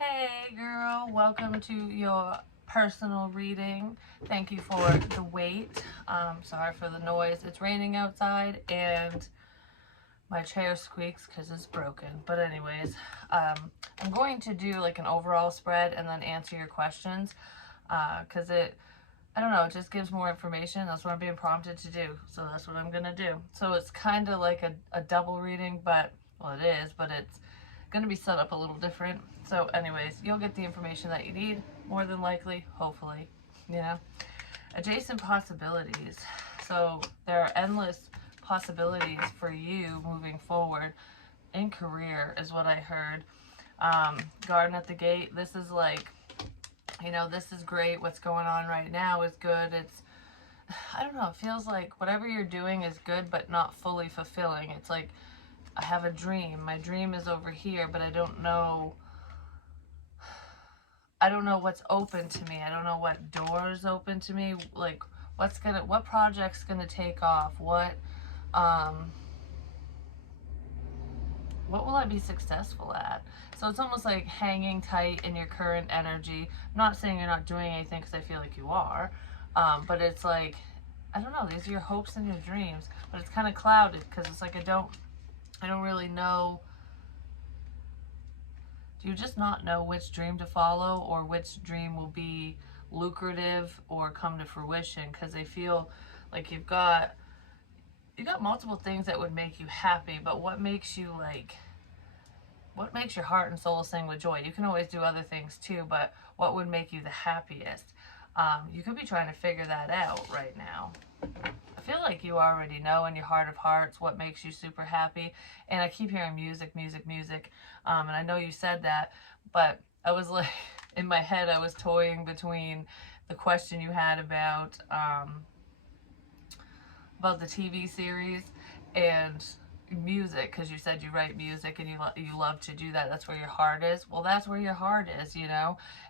Hey girl, welcome to your personal reading. Thank you for the wait. Sorry for the noise. It's raining outside and my chair squeaks because it's broken. But anyways, I'm going to do like an overall spread and then answer your questions because I don't know, it just gives more information. That's what I'm being prompted to do. So that's what I'm going to do. So it's kind of like a double reading, but, well, it is, but it's going to be set up a little different. So anyways, you'll get the information that you need, more than likely, hopefully, you know. Adjacent possibilities. So there are endless possibilities for you moving forward in career is what I heard. Garden at the gate. This is like, this is great. What's going on right now is good. I don't know, it feels like whatever you're doing is good, but not fully fulfilling. It's like, I have a dream. My dream is over here, but I don't know what's open to me. I don't know what doors open to me. Like, what project's gonna take off? Um, what will I be successful at? So it's almost like hanging tight in your current energy. I'm not saying you're not doing anything because I feel like you are, but it's like, I don't know. These are your hopes and your dreams, but it's kind of clouded because it's like I don't really know. Do you just not know which dream to follow or which dream will be lucrative or come to fruition? Because they feel like you've got multiple things that would make you happy, but what makes your heart and soul sing with joy? You can always do other things too, but what would make you the happiest? You could be trying to figure that out right now. I feel like you already know in your heart of hearts what makes you super happy. And I keep hearing music, music, music. And I know you said that, but I was like, in my head, I was toying between the question you had about the TV series and music, because you said you write music and you love to do that. That's where your heart is. Well, that's where your heart is,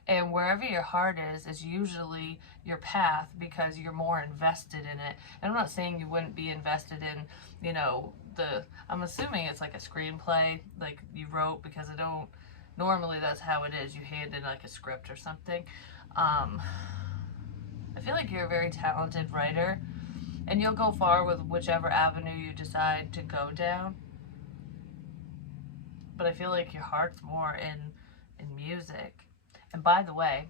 and wherever your heart is usually your path, because you're more invested in it. And I'm not saying you wouldn't be invested in, I'm assuming it's like a screenplay like you wrote, because I don't normally, that's how it is. You hand in like a script or something. I feel like you're a very talented writer, and you'll go far with whichever avenue you decide to go down. But I feel like your heart's more in music. And by the way,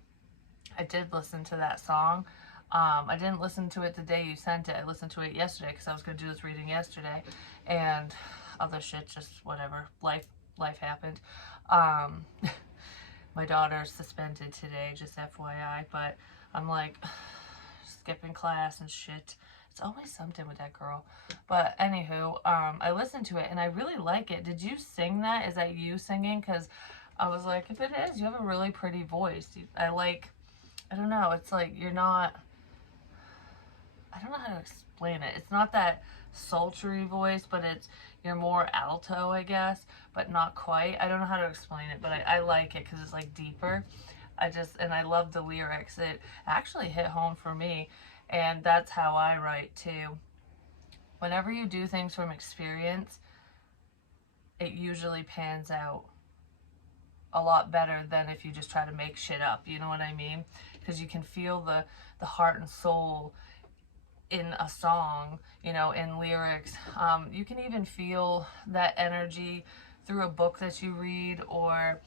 I did listen to that song. I didn't listen to it the day you sent it. I listened to it yesterday because I was going to do this reading yesterday, and other shit, just whatever. Life happened. Um, my daughter's suspended today, just FYI. But I'm like, skipping class and shit. It's always something with that girl. But anywho, I listened to it and I really like it. Did you sing that? Is that you singing? Because I was like, if it is, you have a really pretty voice. I don't know. It's like you're not, I don't know how to explain it. It's not that sultry voice, but you're more alto, I guess, but not quite. I don't know how to explain it, but I like it because it's like deeper. And I love the lyrics. It actually hit home for me, and that's how I write too. Whenever you do things from experience, it usually pans out a lot better than if you just try to make shit up. You know what I mean? Because you can feel the heart and soul in a song, in lyrics. You can even feel that energy through a book that you read, or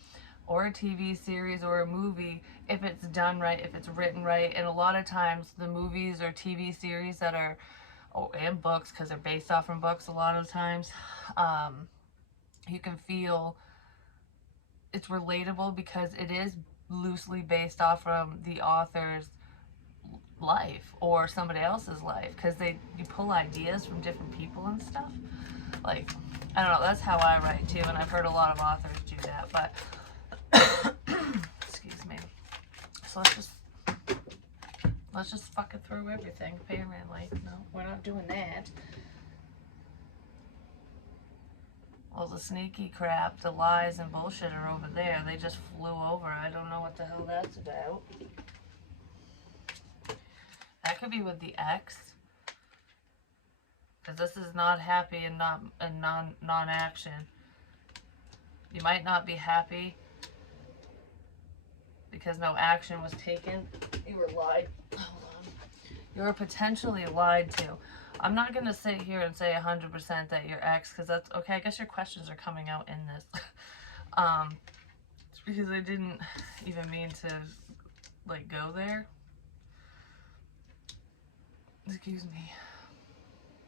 a TV series or a movie, if it's done right, if it's written right. And a lot of times the movies or TV series that are, and books, because they're based off from books a lot of times, you can feel it's relatable because it is loosely based off from the author's life or somebody else's life, because you pull ideas from different people and stuff. Like, I don't know, that's how I write too, and I've heard a lot of authors do that. But excuse me. So let's just fucking throw everything. Apparently, no, we're not doing that. Well, the sneaky crap, the lies and bullshit are over there. They just flew over. I don't know what the hell that's about. That could be with the ex, because this is not happy and non-action. You might not be happy because no action was taken. You were lied. Hold on. You were potentially lied to. I'm not going to sit here and say 100% that your ex, because that's okay. I guess your questions are coming out in this. It's because I didn't even mean to like go there. Excuse me.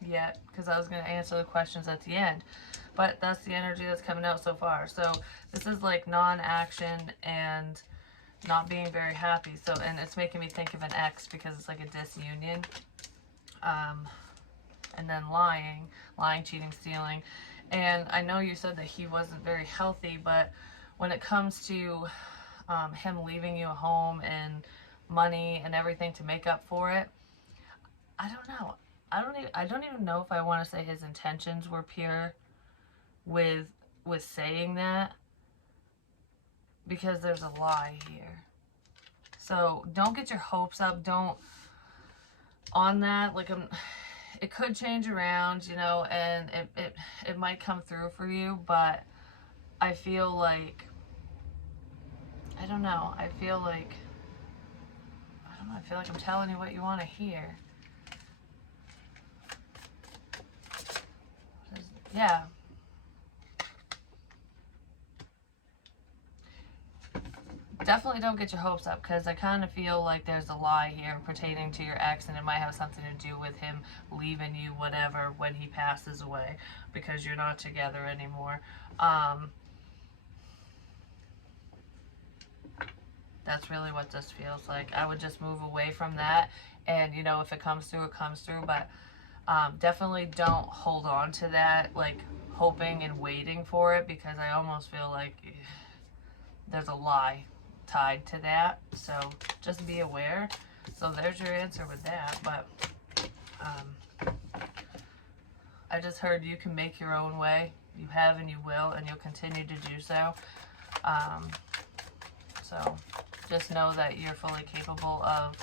Yet, because I was going to answer the questions at the end. But that's the energy that's coming out so far. So this is like non-action and not being very happy. So, and it's making me think of an ex because it's like a disunion. And then lying, cheating, stealing. And I know you said that he wasn't very healthy, but when it comes to him leaving you a home and money and everything to make up for it, I don't know. I don't even know if I want to say his intentions were pure with saying that, because there's a lie here. So don't get your hopes up. Don't on that. Like it could change around, you know, and it might come through for you, but I feel like I don't know. I feel like I'm telling you what you want to hear. Yeah. Definitely don't get your hopes up, because I kind of feel like there's a lie here pertaining to your ex, and it might have something to do with him leaving you, whatever, when he passes away, because you're not together anymore. That's really what this feels like. I would just move away from that, and, you know, if it comes through, it comes through, but definitely don't hold on to that, like, hoping and waiting for it, because I almost feel like there's a lie tied to that. So just be aware. So there's your answer with that. But I just heard you can make your own way. You have and you will, and you'll continue to do so. So just know that you're fully capable of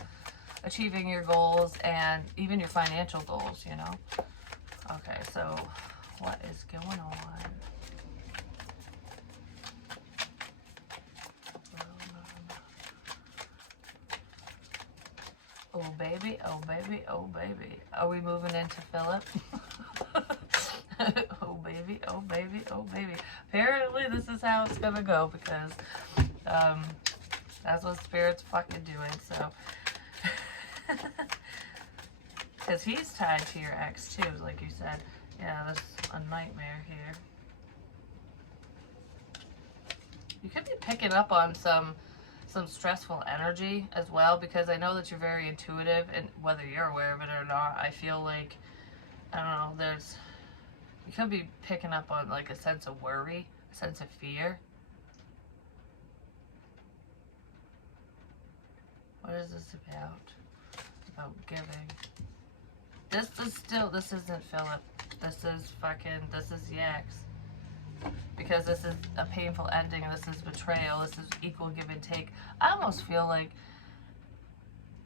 achieving your goals and even your financial goals, you know. Okay, so what is going on? Oh baby, oh baby, oh baby. Are we moving into Philip? Oh baby, oh baby, oh baby. Apparently this is how it's gonna go, because that's what Spirit's fucking doing, so. Because he's tied to your ex too, like you said. Yeah, that's a nightmare here. You could be picking up on some stressful energy as well, because I know that you're very intuitive, and whether you're aware of it or not, I feel like, I don't know, you could be picking up on like a sense of worry, a sense of fear. What is this about? It's about giving. This isn't Philip. This is the ex. Because this is a painful ending, and this is betrayal, this is equal give and take. I almost feel like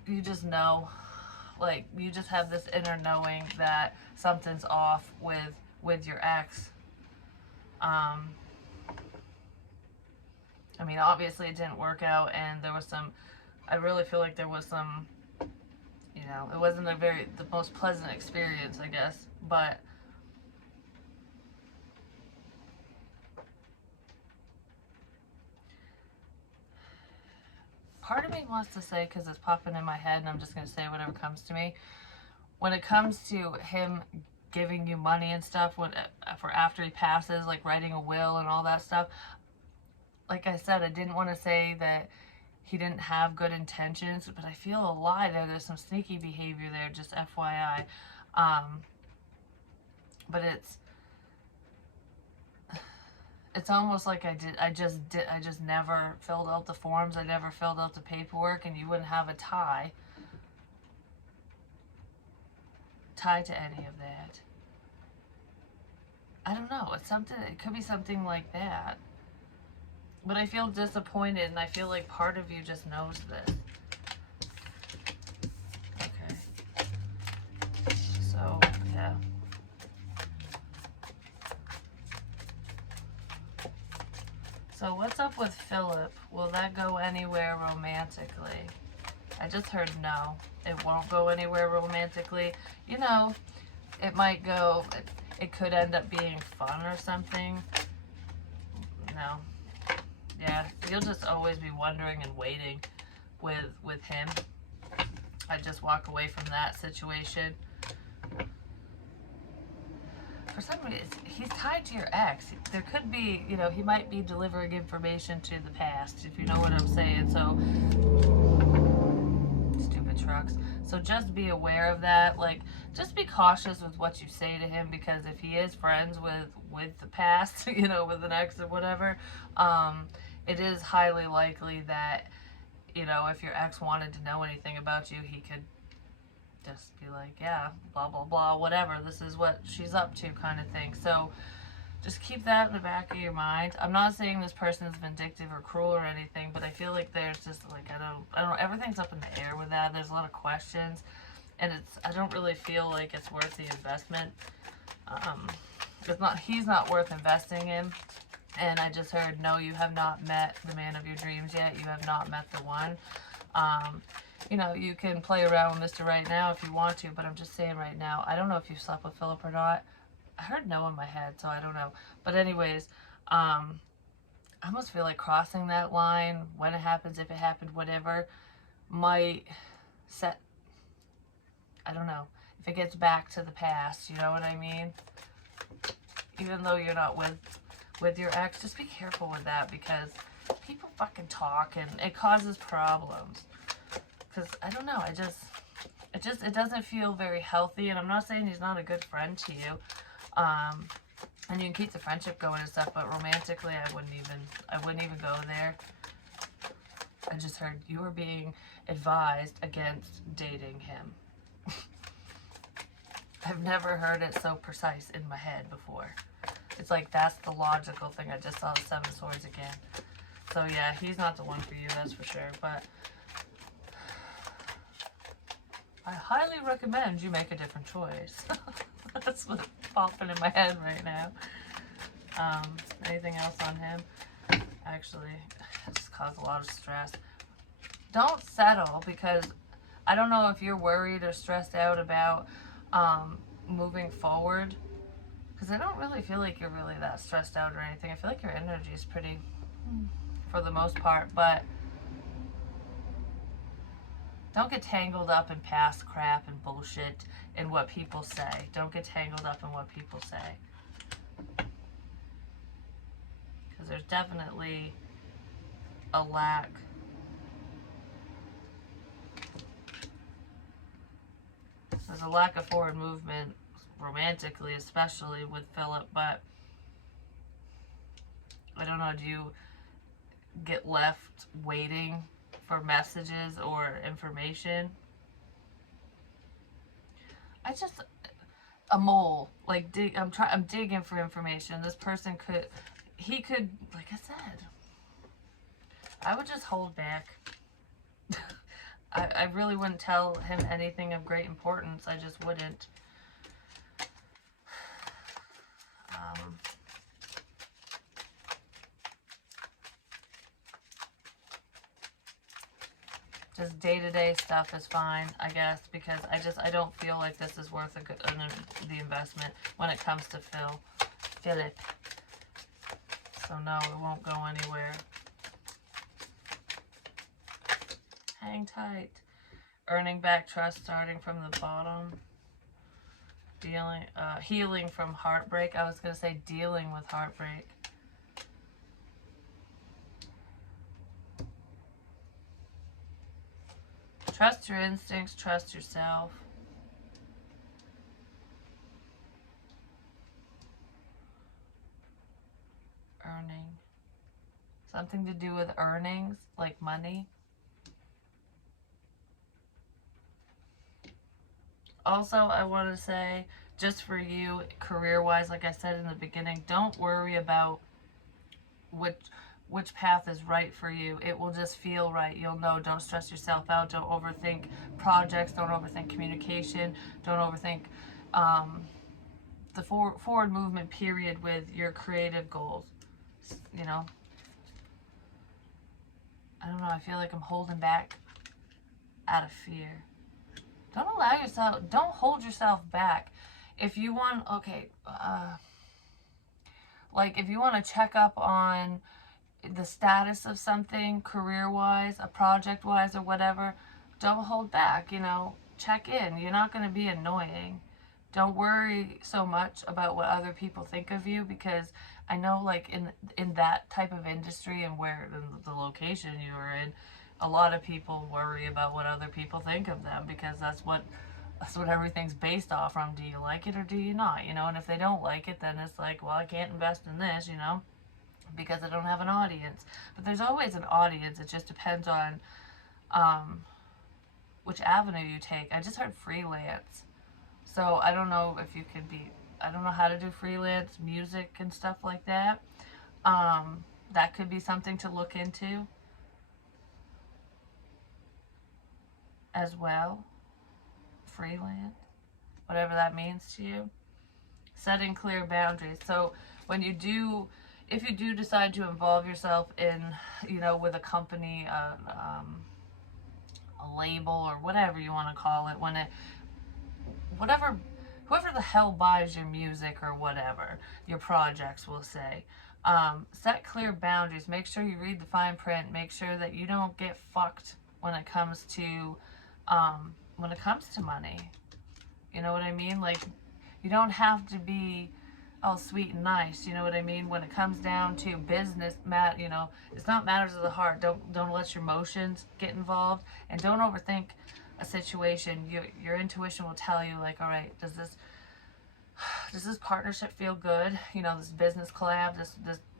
you just know, like, you just have this inner knowing that something's off with your ex. I mean, obviously it didn't work out, and there was I really feel like there was some, you know, it wasn't the most pleasant experience, I guess, but part of me wants to say, because it's popping in my head and I'm just going to say whatever comes to me, when it comes to him giving you money and stuff for after he passes, like writing a will and all that stuff, like I said, I didn't want to say that he didn't have good intentions, but I feel a lie there. There's some sneaky behavior there, just FYI. But it's almost like I just never filled out the forms. I never filled out the paperwork, and you wouldn't have a tie to any of that. I don't know. It could be something like that. But I feel disappointed, and I feel like part of you just knows this. Okay. So, yeah. So what What's up with Philip? Will that go anywhere romantically? I just heard no. It won't go anywhere romantically. You know, it might go, it could end up being fun or something. No. Yeah, you'll just always be wondering and waiting with him. I just walk away from that situation. For some reason, he's tied to your ex. There could be, you know, he might be delivering information to the past, if you know what I'm saying. So, stupid trucks. So just be aware of that. Like, just be cautious with what you say to him, because if he is friends with the past, you know, with an ex or whatever, it is highly likely that, you know, if your ex wanted to know anything about you, he could just be like, yeah, blah, blah, blah, whatever. This is what she's up to, kind of thing. So just keep that in the back of your mind. I'm not saying this person is vindictive or cruel or anything, but I feel like there's just like, I don't know, everything's up in the air with that. There's a lot of questions, and I don't really feel like it's worth the investment. He's not worth investing in. And I just heard, no, you have not met the man of your dreams yet. You have not met the one. You know, you can play around with Mr. Right now if you want to, but I'm just saying right now, I don't know if you slept with Philip or not. I heard no in my head, so I don't know. But anyways, I almost feel like crossing that line, when it happens, if it happened, whatever, might set, I don't know, if it gets back to the past, you know what I mean? Even though you're not with your ex, just be careful with that, because people fucking talk and it causes problems. Because I don't know, it doesn't feel very healthy. And I'm not saying he's not a good friend to you, and you can keep the friendship going and stuff, but romantically, I wouldn't even go there. I just heard you were being advised against dating him. I've never heard it so precise in my head before. It's like, that's the logical thing. I just saw the Seven of Swords again. So yeah, he's not the one for you, that's for sure. But I highly recommend you make a different choice. That's what's popping in my head right now. Anything else on him? Actually, it's caused a lot of stress. Don't settle, because I don't know if you're worried or stressed out about moving forward. Because I don't really feel like you're really that stressed out or anything. I feel like your energy is pretty, for the most part, but don't get tangled up in past crap and bullshit and what people say. Don't get tangled up in what people say. Because there's definitely a lack. There's a lack of forward movement, romantically, especially with Philip, but I don't know, do you get left waiting for messages or information? A mole, like, I'm digging for information. This person could, like I said, I would just hold back. I really wouldn't tell him anything of great importance. I just wouldn't. Just day-to-day stuff is fine, I guess, because I don't feel like this is worth the investment when it comes to Philip. So no, it won't go anywhere. Hang tight. Earning back trust, starting from the bottom. Healing from heartbreak. I was going to say dealing with heartbreak. Trust your instincts, trust yourself. Earning. Something to do with earnings, like money. Also, I want to say, just for you, career-wise, like I said in the beginning, don't worry about which path is right for you. It will just feel right. You'll know. Don't stress yourself out. Don't overthink projects. Don't overthink communication. Don't overthink the forward movement period with your creative goals. You know, know, I feel like I'm holding back out of fear. Don't allow yourself, don't hold yourself back. If you want, okay, like if you want to check up on the status of something career-wise, a project-wise, or whatever, don't hold back, you know, check in. You're not going to be annoying. Don't worry so much about what other people think of you, because I know, like, in that type of industry and where the location you are in, a lot of people worry about what other people think of them, because that's what everything's based off from. Do you like it or do you not? You know, and if they don't like it, then it's like, well, I can't invest in this, you know, because I don't have an audience. But there's always an audience. It just depends on which avenue you take. I just heard freelance. So I don't know if you could be, I don't know how to do freelance music and stuff like that. That could be something to look into as well. Freelance, whatever that means to you. Setting clear boundaries. So when you do, if you do decide to involve yourself in, you know, with a company, a label, or whatever you want to call it, when it, whatever, whoever the hell buys your music or whatever, your projects, will say, set clear boundaries. Make sure you read the fine print. Make sure that you don't get fucked when it comes to money. You know what I mean? Like, you don't have to be all sweet and nice. You know what I mean? When it comes down to business, you know, it's not matters of the heart. Don't let your emotions get involved, and don't overthink a situation. Your intuition will tell you, like, all right, does this partnership feel good? You know, this business collab, this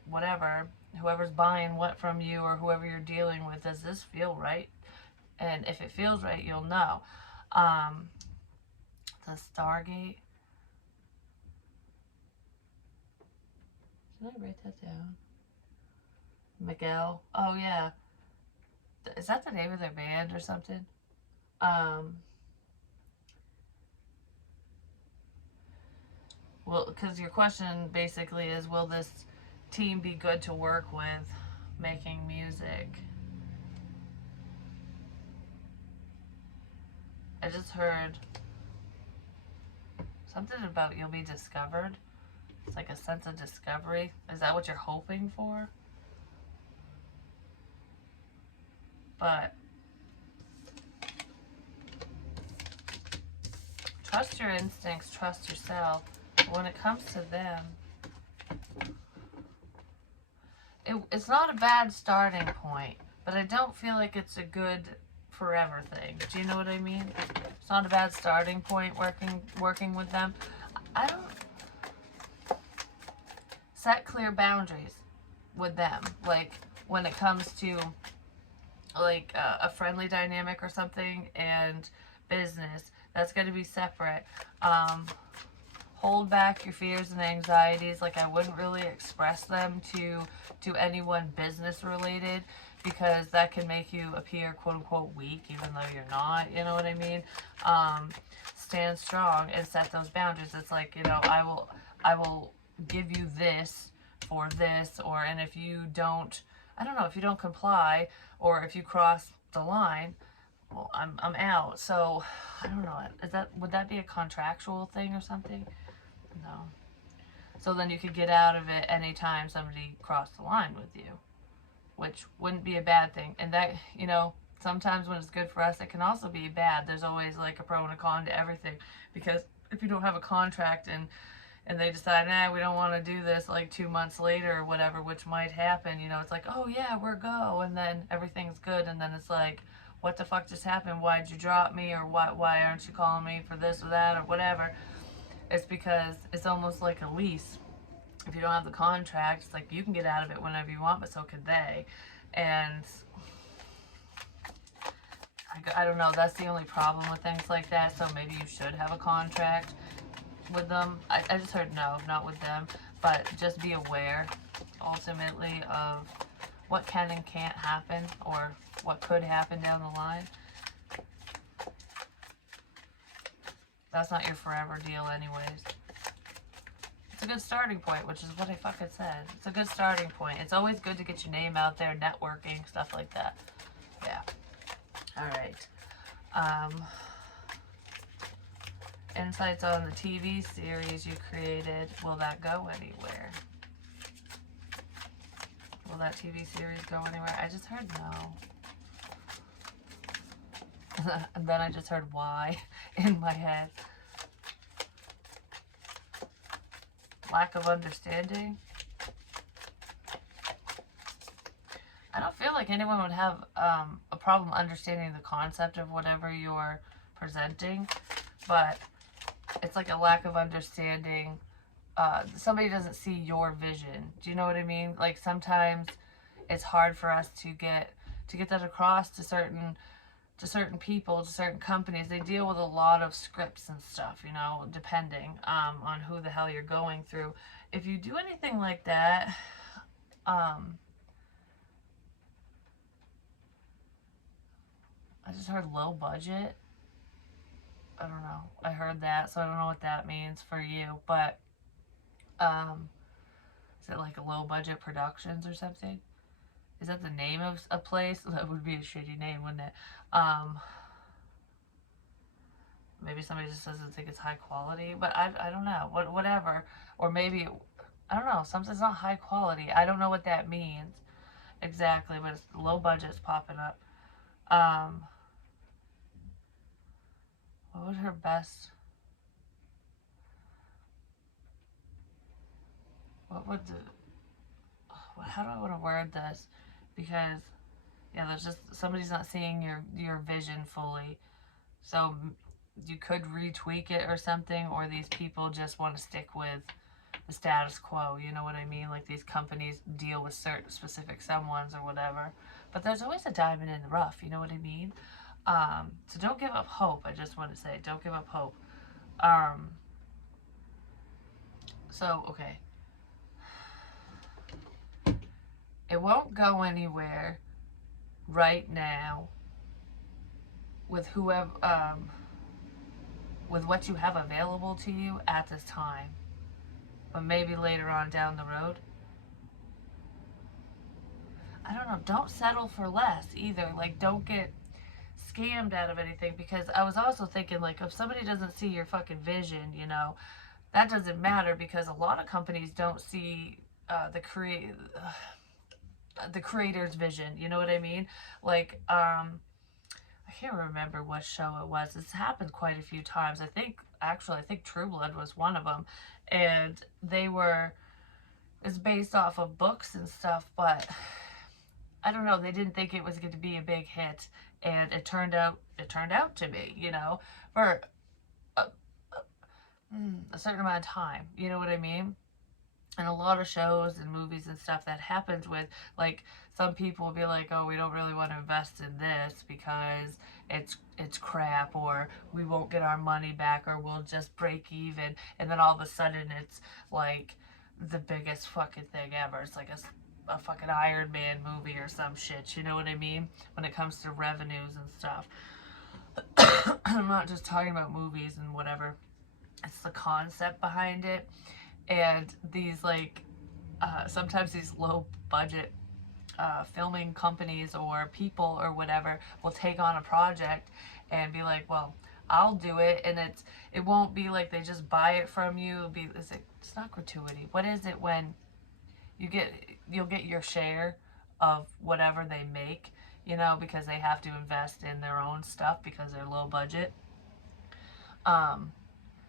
whatever, whoever's buying what from you or whoever you're dealing with, does this feel right? And if it feels right, you'll know. The Stargate. Did I write that down? Miguel. Oh yeah. Is that the name of their band or something? Well, because your question basically is, will this team be good to work with making music? I just heard something about you'll be discovered. It's like a sense of discovery. Is that what you're hoping for? But trust your instincts, trust yourself. When it comes to them, it's not a bad starting point, but I don't feel like it's a good forever thing. Do you know what I mean? It's not a bad starting point working with them. I don't set clear boundaries with them. Like when it comes to like a friendly dynamic or something and business, that's going to be separate. Hold back your fears and anxieties. Like, I wouldn't really express them to anyone business related, because that can make you appear quote unquote weak, even though you're not. You know what I mean? Stand strong and set those boundaries. It's like, you know, I will give you this for this, and if you don't, I don't know, if you don't comply or if you cross the line, well, I'm out. So I don't know. Would that be a contractual thing or something? No. So then you could get out of it anytime somebody crossed the line with you, which wouldn't be a bad thing. And that, you know, sometimes when it's good for us, it can also be bad. There's always like a pro and a con to everything, because if you don't have a contract and they decide, nah, we don't want to do this like 2 months later or whatever, which might happen, you know, it's like, oh yeah, we're go. And then everything's good. And then it's like, what the fuck just happened? Why'd you drop me? Or why aren't you calling me for this or that or whatever? It's because it's almost like a lease. If you don't have the contract, it's like you can get out of it whenever you want, but so could they. And I don't know, that's the only problem with things like that. So maybe you should have a contract with them. I just heard no, not with them. But just be aware, ultimately, of what can and can't happen, or what could happen down the line. That's not your forever deal anyways. It's a good starting point, which is what I fucking said. It's a good starting point. It's always good to get your name out there, networking, stuff like that. Yeah. All right. Insights on the TV series you created. Will that go anywhere? Will that TV series go anywhere? I just heard no. And then I just heard why in my head. Lack of understanding. I don't feel like anyone would have a problem understanding the concept of whatever you're presenting, but it's like a lack of understanding. Somebody doesn't see your vision. Do you know what I mean? Like sometimes it's hard for us to get that across to certain people, to certain companies. They deal with a lot of scripts and stuff, you know, depending on who the hell you're going through. If you do anything like that, I just heard low budget. I don't know. I heard that, so I don't know what that means for you. But, is it like a low budget productions or something? Is that the name of a place? That would be a shitty name, wouldn't it? Maybe somebody just doesn't think it's high quality. But I don't know. Whatever. Or maybe, I don't know. Something's not high quality. I don't know what that means exactly, but it's low budget's popping up. What would her best... What would the... How do I want to word this? Because, yeah, there's just... Somebody's not seeing your vision fully. So, you could retweak it or something, or these people just want to stick with the status quo, you know what I mean? Like, these companies deal with certain specific someones or whatever. But there's always a diamond in the rough, you know what I mean? So don't give up hope. I just want to say, don't give up hope. So, okay. It won't go anywhere right now with whoever, with what you have available to you at this time. But maybe later on down the road. I don't know. Don't settle for less either. Like, don't get scammed out of anything, because I was also thinking, like, if somebody doesn't see your fucking vision, you know, that doesn't matter, because a lot of companies don't see the creator's vision, you know what I mean? Like, I can't remember what show it was. It's happened quite a few times. I think True Blood was one of them, and it's based off of books and stuff, but I don't know, they didn't think it was going to be a big hit, and it turned out to be, you know, for a certain amount of time, you know what I mean? And a lot of shows and movies and stuff that happens with, like, some people will be like, oh, we don't really want to invest in this because it's crap, or we won't get our money back, or we'll just break even, and then all of a sudden it's like the biggest fucking thing ever. It's like a fucking Iron Man movie or some shit, you know what I mean? When it comes to revenues and stuff. I'm not just talking about movies and whatever. It's the concept behind it. And these, like, sometimes these low budget filming companies or people or whatever will take on a project and be like, well, I'll do it, and it won't be like they just buy it from you. It's not gratuity. What is it when you'll get your share of whatever they make, you know, because they have to invest in their own stuff because they're low budget.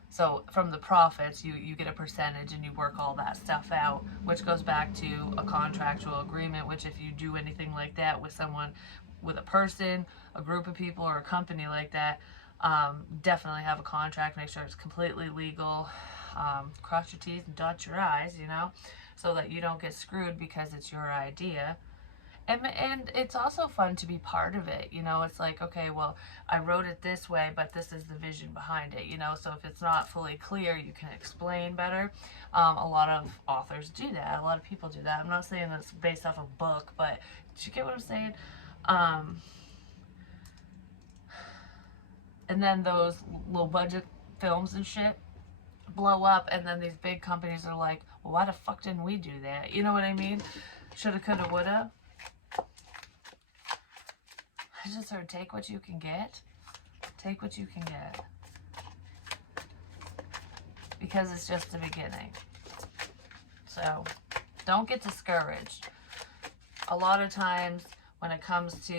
So from the profits, you get a percentage, and you work all that stuff out, which goes back to a contractual agreement, which if you do anything like that with someone, with a person, a group of people, or a company like that, definitely have a contract. Make sure it's completely legal. Cross your T's and dot your I's, you know, so that you don't get screwed because it's your idea. And it's also fun to be part of it, you know. It's like, okay, well, I wrote it this way, but this is the vision behind it, you know. So if it's not fully clear, you can explain better. A lot of authors do that. A lot of people do that. I'm not saying that it's based off a book, but do you get what I'm saying? And then those low budget films and shit blow up, and then these big companies are like, well, why the fuck didn't we do that? You know what I mean? Shoulda, coulda, woulda. I just heard, take what you can get. Take what you can get. Because it's just the beginning. So, don't get discouraged. A lot of times when it comes to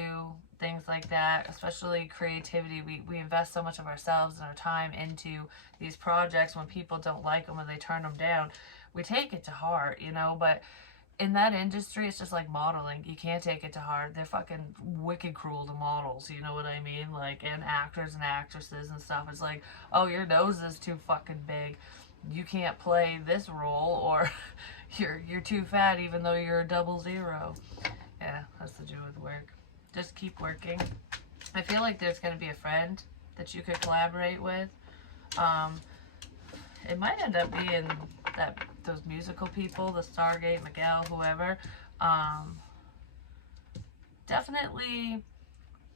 things like that, especially creativity, we invest so much of ourselves and our time into these projects. When people don't like them and they turn them down, we take it to heart, you know, but in that industry, it's just like modeling. You can't take it to heart. They're fucking wicked cruel to models, you know what I mean? Like, and actors and actresses and stuff. It's like, oh, your nose is too fucking big. You can't play this role, or you're too fat even though you're a 00. Yeah, has to do with work. Just keep working. I feel like there's going to be a friend that you could collaborate with. It might end up being those musical people, the Stargate, Miguel, whoever. Definitely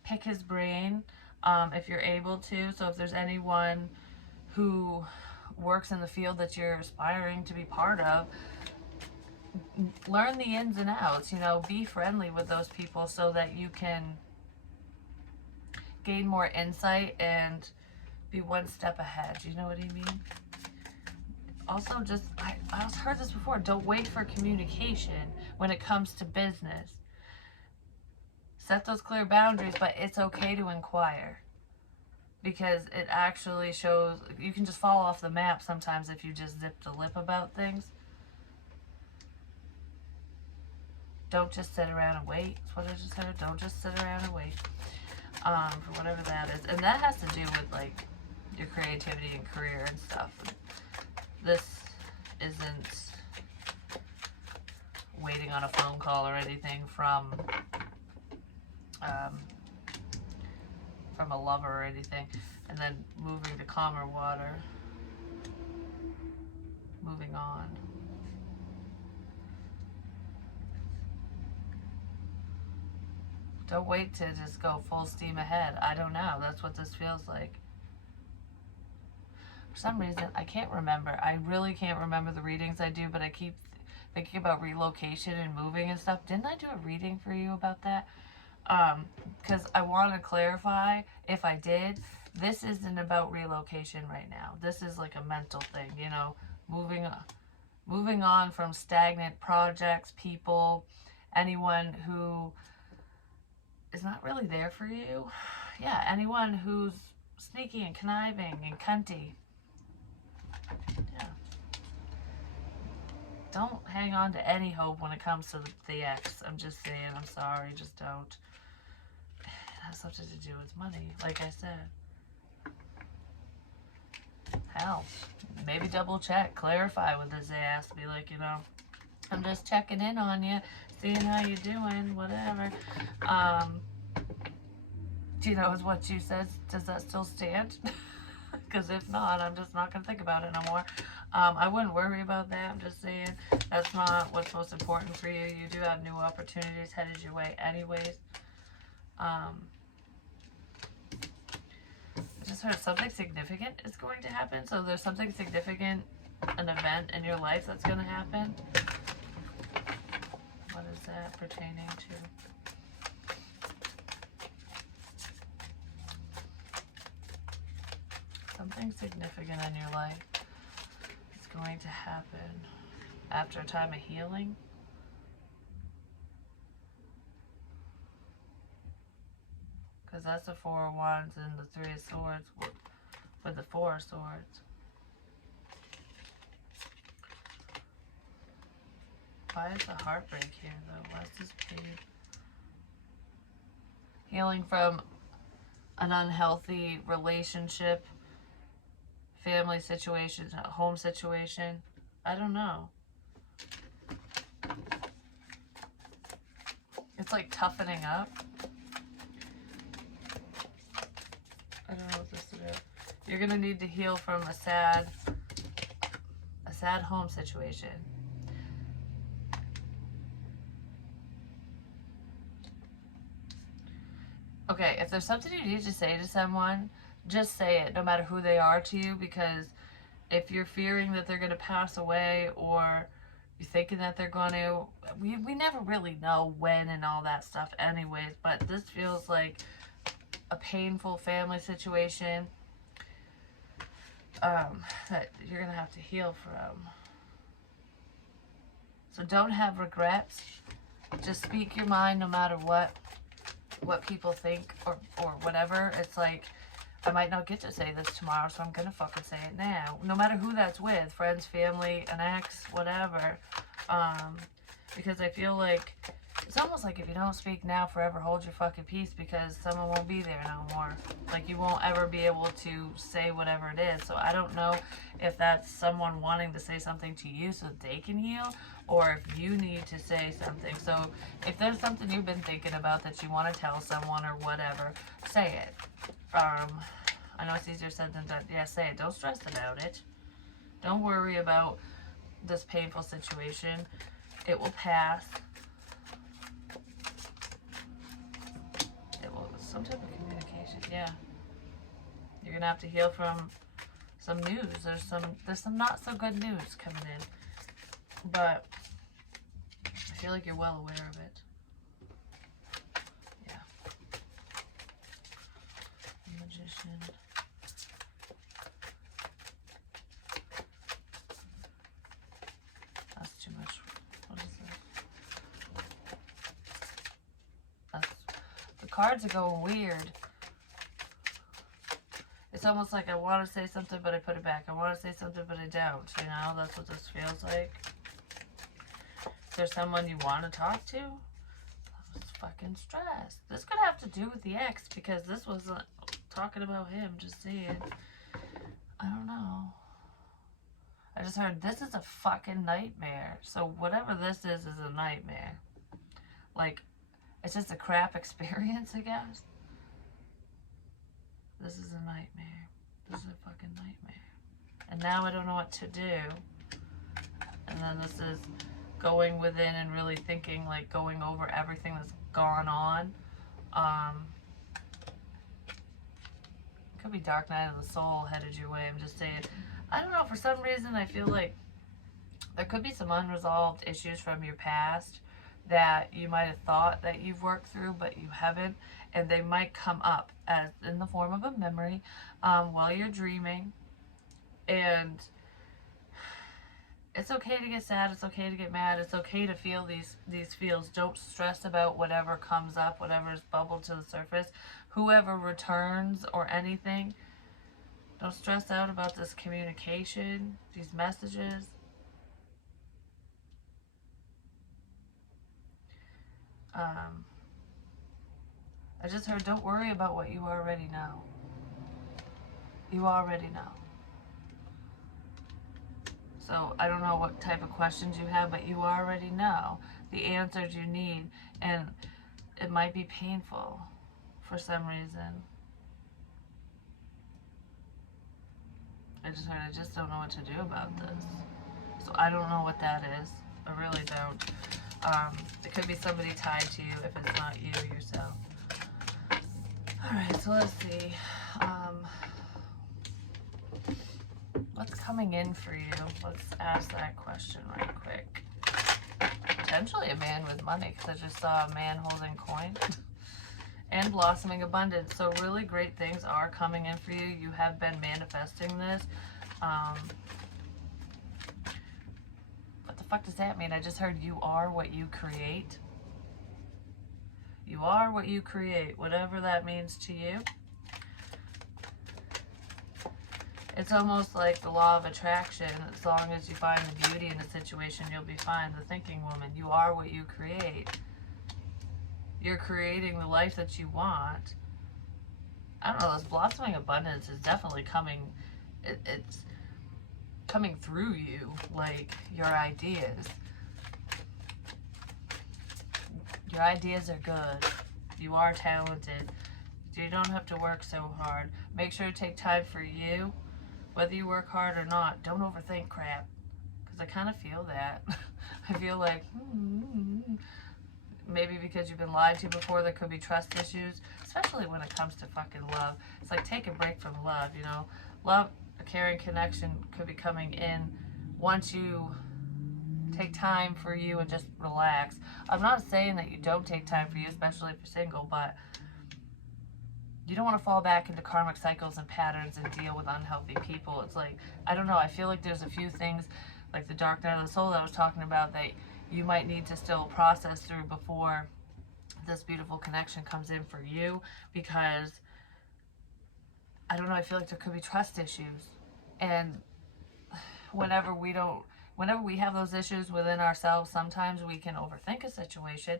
pick his brain if you're able to. So if there's anyone who works in the field that you're aspiring to be part of, learn the ins and outs, you know, be friendly with those people so that you can gain more insight and be one step ahead. You know what I mean? Also, just, I heard this before, don't wait for communication when it comes to business. Set those clear boundaries, but it's okay to inquire. Because it actually shows, you can just fall off the map sometimes if you just zip the lip about things. Don't just sit around and wait. That's what I just heard. Don't just sit around and wait for whatever that is. And that has to do with, like, your creativity and career and stuff. This isn't waiting on a phone call or anything from a lover or anything. And then moving to calmer water. Moving on. Don't wait to just go full steam ahead. I don't know. That's what this feels like. For some reason, I can't remember. I really can't remember the readings I do, but I keep thinking about relocation and moving and stuff. Didn't I do a reading for you about that? Because I want to clarify, if I did, this isn't about relocation right now. This is like a mental thing, you know, moving on from stagnant projects, people, anyone who is not really there for you. Yeah, anyone who's sneaky and conniving and cunty. Yeah. Don't hang on to any hope when it comes to the ex. I'm just saying, I'm sorry, just don't. It has something to do with money, like I said. Hell, maybe double check, clarify with his ass. Be like, you know, I'm just checking in on you, seeing how you doing, whatever. Do you know is what you said? Does that still stand? Because if not, I'm just not going to think about it no more. I wouldn't worry about that. I'm just saying that's not what's most important for you. You do have new opportunities headed your way anyways. I just heard something significant is going to happen. So there's something significant, an event in your life that's going to happen. What is that pertaining to? Something significant in your life is going to happen after a time of healing. Because that's the Four of Wands and the Three of Swords with the Four of Swords. Why is the heartbreak here, though? Why is this pain? Healing from an unhealthy relationship, family situation, home situation. I don't know. It's like toughening up. I don't know what this is. You're gonna need to heal from a sad home situation. Okay, if there's something you need to say to someone, just say it, no matter who they are to you, because if you're fearing that they're going to pass away or, You're thinking that they're going to. We never really know when and all that stuff anyways, but this feels like a painful family situation that you're going to have to heal from. So don't have regrets. Just speak your mind no matter what people think or whatever. It's like, I might not get to say this tomorrow, so I'm gonna fucking say it now. No matter who that's with, friends, family, an ex, whatever. Because I feel like, it's almost like if you don't speak now, forever hold your fucking peace, because someone won't be there no more. Like, you won't ever be able to say whatever it is. So I don't know if that's someone wanting to say something to you so they can heal, or if you need to say something. So if there's something you've been thinking about that you want to tell someone or whatever, say it. I know it's easier said than done. Yeah, say it. Don't stress about it. Don't worry about this painful situation. It will pass. It will, some type of communication, yeah. You're gonna have to heal from some news. There's some not so good news coming in. But I feel like you're well aware of it. Yeah. Magician. That's too much. What is this? The cards are going weird. It's almost like I want to say something, but I put it back. I want to say something, but I don't. You know, that's what this feels like. Is there someone you want to talk to? I was fucking stressed. This could have to do with the ex, because this wasn't talking about him. Just saying. I don't know. I just heard this is a fucking nightmare. So whatever this is a nightmare. Like, it's just a crap experience, I guess. This is a nightmare. This is a fucking nightmare. And now I don't know what to do. And then this is going within and really thinking, like, going over everything that's gone on. Could be Dark Night of the Soul headed your way. I'm just saying. I don't know. For some reason, I feel like there could be some unresolved issues from your past that you might have thought that you've worked through, but you haven't. And they might come up as in the form of a memory while you're dreaming. And it's okay to get sad. It's okay to get mad. It's okay to feel these feels. Don't stress about whatever comes up, whatever's bubbled to the surface. Whoever returns or anything, don't stress out about this communication, these messages. I just heard, don't worry about what you already know. You already know. So I don't know what type of questions you have, but you already know the answers you need. And it might be painful for some reason. I just heard, I just don't know what to do about this. So I don't know what that is. I really don't. It could be somebody tied to you if it's not you yourself. Alright, so let's see. What's coming in for you? Let's ask that question right quick. Potentially a man with money, because I just saw a man holding coin. And blossoming abundance. So really great things are coming in for you. You have been manifesting this. What the fuck does that mean? I just heard you are what you create. You are what you create, whatever that means to you. It's almost like the law of attraction. As long as you find the beauty in a situation, you'll be fine. The thinking woman, you are what you create. You're creating the life that you want. I don't know, this blossoming abundance is definitely coming. It's coming through you, like your ideas. Your ideas are good. You are talented. You don't have to work so hard. Make sure to take time for you. Whether you work hard or not, don't overthink crap. Because I kind of feel that. I feel like, maybe because you've been lied to before, there could be trust issues. Especially when it comes to fucking love. It's like, take a break from love, you know. Love, a caring connection could be coming in once you take time for you and just relax. I'm not saying that you don't take time for you, especially if you're single, but you don't want to fall back into karmic cycles and patterns and deal with unhealthy people. It's like, I don't know, I feel like there's a few things, like the dark night of the soul that I was talking about, that you might need to still process through before this beautiful connection comes in for you, because I don't know, I feel like there could be trust issues. And whenever we have those issues within ourselves, sometimes we can overthink a situation,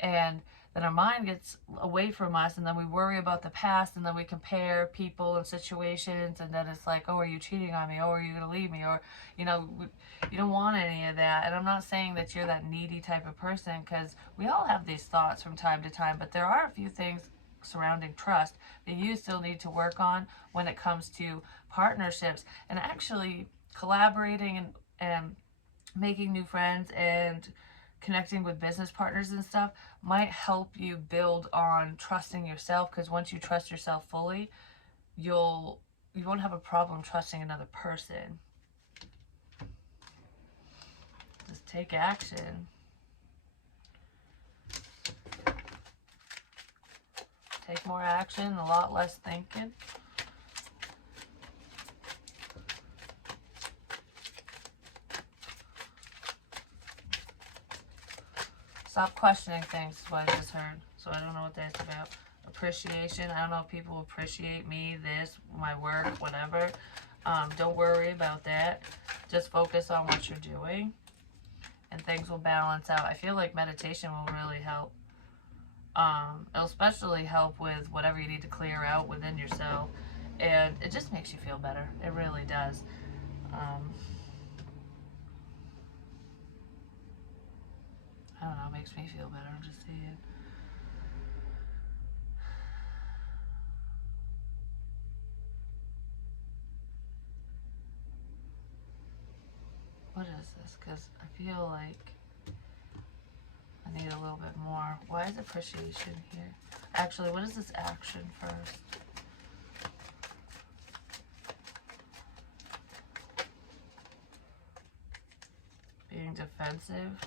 and then our mind gets away from us, and then we worry about the past, and then we compare people and situations, and then it's like, oh, are you cheating on me? Oh, are you going to leave me? Or, you don't want any of that. And I'm not saying that you're that needy type of person, because we all have these thoughts from time to time, but there are a few things surrounding trust that you still need to work on when it comes to partnerships, and actually collaborating and making new friends and connecting with business partners and stuff might help you build on trusting yourself, because once you trust yourself fully, you won't have a problem trusting another person. Just take action. Take more action, a lot less thinking. Stop questioning things is what I just heard. So I don't know what that's about. Appreciation. I don't know if people appreciate me, this, my work, whatever. Don't worry about that. Just focus on what you're doing, and things will balance out. I feel like meditation will really help. It'll especially help with whatever you need to clear out within yourself. And it just makes you feel better. It really does. I don't know, it makes me feel better. I'm just saying. What is this? Because I feel like I need a little bit more. Why is appreciation here? Actually, what is this action first? Being defensive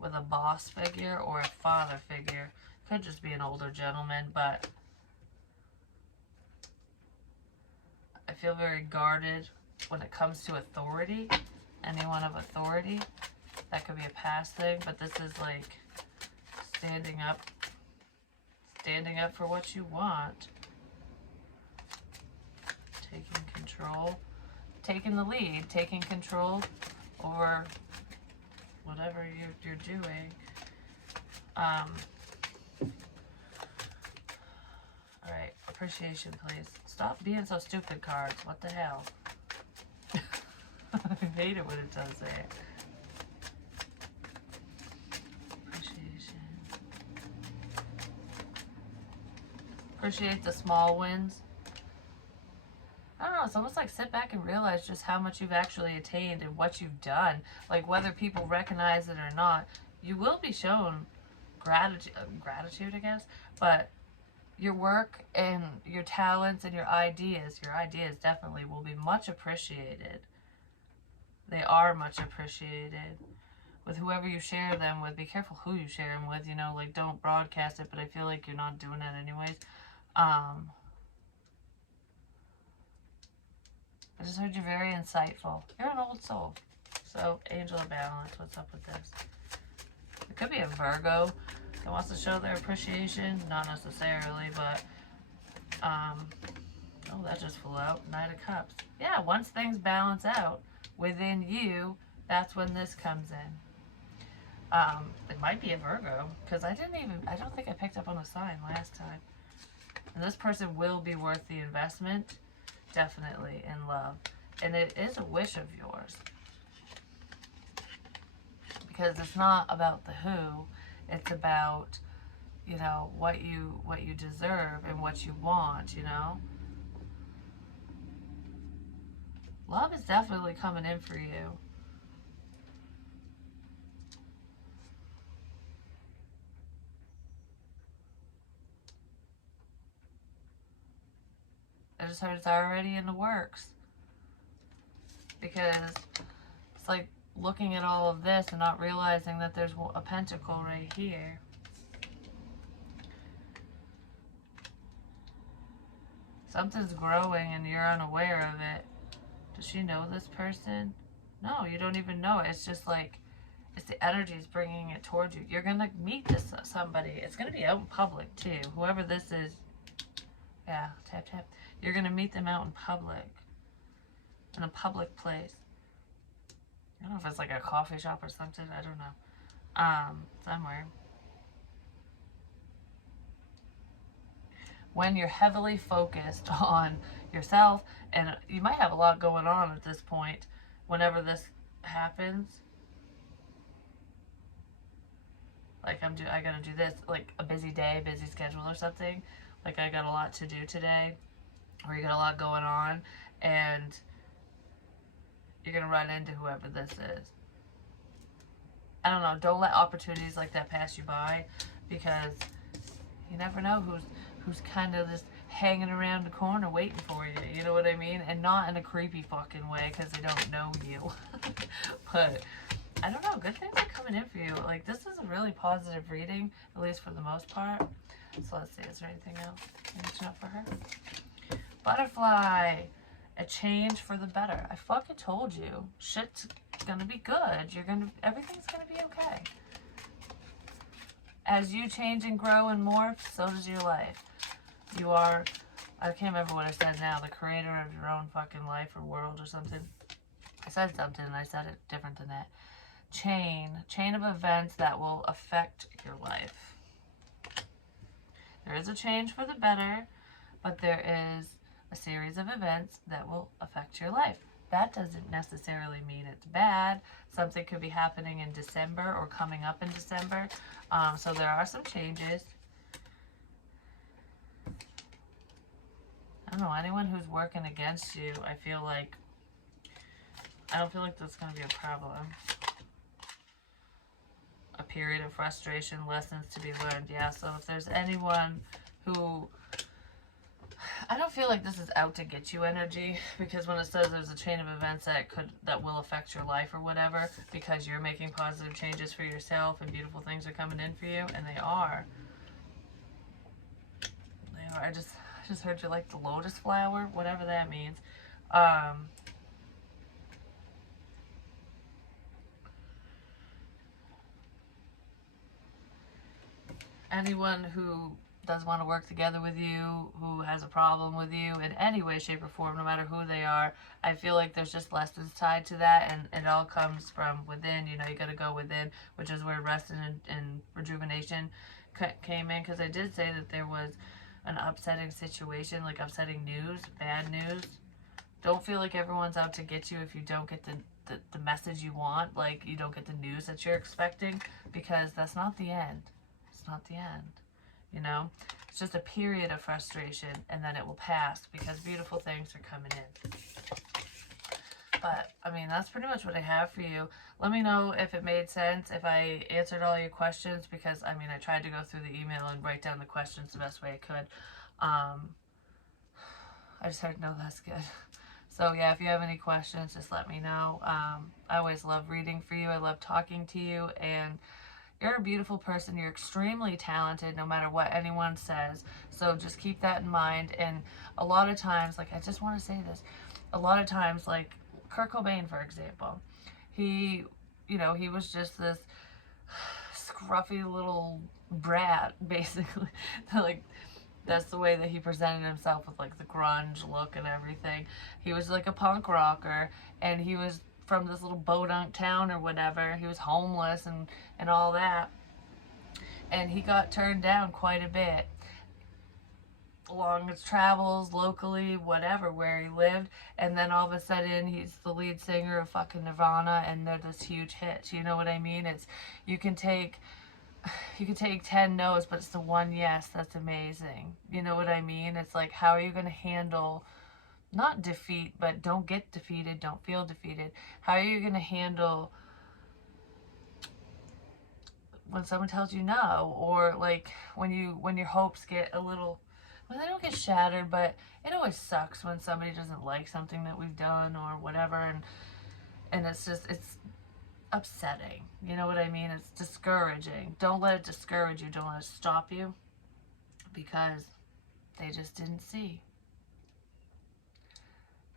with a boss figure or a father figure. Could just be an older gentleman, but I feel very guarded when it comes to authority. Anyone of authority. That could be a past thing, but this is like standing up for what you want. Taking control. Taking the lead. Taking control over whatever you're doing. Alright, appreciation, please. Stop being so stupid, cards. What the hell? I hate it when it does that. Appreciation. Appreciate the small wins. I don't know, it's almost like sit back and realize just how much you've actually attained and what you've done. Like, whether people recognize it or not, you will be shown gratitude, I guess, but your work and your talents and your ideas definitely will be much appreciated. They are much appreciated. With whoever you share them with, be careful who you share them with, like, don't broadcast it, but I feel like you're not doing that anyways. I just heard you're very insightful. You're an old soul. So, Angel of Balance, what's up with this? It could be a Virgo that wants to show their appreciation. Not necessarily, but, oh, that just flew out. Knight of Cups. Yeah, once things balance out within you, that's when this comes in. It might be a Virgo, because I don't think I picked up on a sign last time. And this person will be worth the investment, definitely, in love. And it is a wish of yours. Because it's not about the who, it's about, what you deserve and what you want, Love is definitely coming in for you. I just heard it's already in the works. Because it's like looking at all of this and not realizing that there's a pentacle right here. Something's growing and you're unaware of it. Does she know this person? No, you don't even know it. It's just like, it's the energies bringing it towards you. You're going to meet somebody. It's going to be out in public too. Whoever this is. Yeah, tap, tap. You're going to meet them out in public. In a public place. I don't know if it's like a coffee shop or something. I don't know. Somewhere. When you're heavily focused on yourself, and you might have a lot going on at this point, whenever this happens. Like I gotta do this, like a busy day, busy schedule or something. Like I got a lot to do today, or you got a lot going on, and you're gonna run into whoever this is. I don't know. Don't let opportunities like that pass you by, because you never know who's kind of just hanging around the corner waiting for you. You know what I mean? And not in a creepy fucking way, because they don't know you. But I don't know. Good things are coming in for you. Like, this is a really positive reading, at least for the most part. So let's see. Is there anything else I need to know for her? Butterfly. A change for the better. I fucking told you. Shit's gonna be good. Everything's gonna be okay. As you change and grow and morph, so does your life. You are, I can't remember what I said now, the creator of your own fucking life or world or something. I said something and I said it different than that. Chain of events that will affect your life. There is a change for the better, but there is a series of events that will affect your life. That doesn't necessarily mean it's bad. Something could be happening in December or coming up in December. So there are some changes. I don't know, anyone who's working against you, I don't feel like that's going to be a problem. A period of frustration, lessons to be learned. Yeah, so if there's anyone who, I don't feel like this is out to get you energy, because when it says there's a chain of events that will affect your life or whatever, because you're making positive changes for yourself and beautiful things are coming in for you, and they are. I just heard you like the lotus flower, whatever that means. Anyone who does want to work together with you, who has a problem with you in any way, shape, or form, no matter who they are, I feel like there's just lessons tied to that, and it all comes from within. You know, you got to go within, which is where rest and rejuvenation came in, because I did say that there was an upsetting situation, like upsetting news, bad news. Don't feel like everyone's out to get you if you don't get the message you want, like you don't get the news that you're expecting, because that's not the end. It's not the end. You know, it's just a period of frustration, and then it will pass, because beautiful things are coming in. But I mean, that's pretty much what I have for you. Let me know if it made sense, if I answered all your questions, because I mean, I tried to go through the email and write down the questions the best way I could. I just heard no, that's good. So yeah, if you have any questions, just let me know. I always love reading for you. I love talking to you, and you're a beautiful person. You're extremely talented, no matter what anyone says. So just keep that in mind. And a lot of times, like, I just want to say this, a lot of times, like Kurt Cobain, for example, he was just this scruffy little brat, basically. Like, that's the way that he presented himself, with like the grunge look and everything. He was like a punk rocker, and he was from this little bodunk town or whatever. He was homeless and all that. And he got turned down quite a bit along his travels, locally, whatever, where he lived. And then all of a sudden, he's the lead singer of fucking Nirvana, and they're this huge hit. You know what I mean? You can take 10 no's, but it's the one yes that's amazing. You know what I mean? It's like, how are you going to handle, not defeat, but don't get defeated, don't feel defeated. How are you going to handle when someone tells you no, or like when your hopes get a little, well, they don't get shattered, but it always sucks when somebody doesn't like something that we've done or whatever, and it's upsetting. You know what I mean? It's discouraging. Don't let it discourage you. Don't let it stop you, because they just didn't see.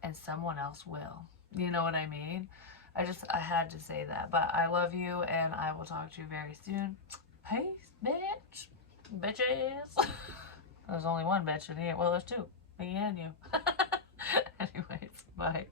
And someone else will. You know what I mean? I had to say that. But I love you, and I will talk to you very soon. Peace, bitch. Bitches. There's only one bitch in here. Well, there's two. Me and you. Anyways, bye.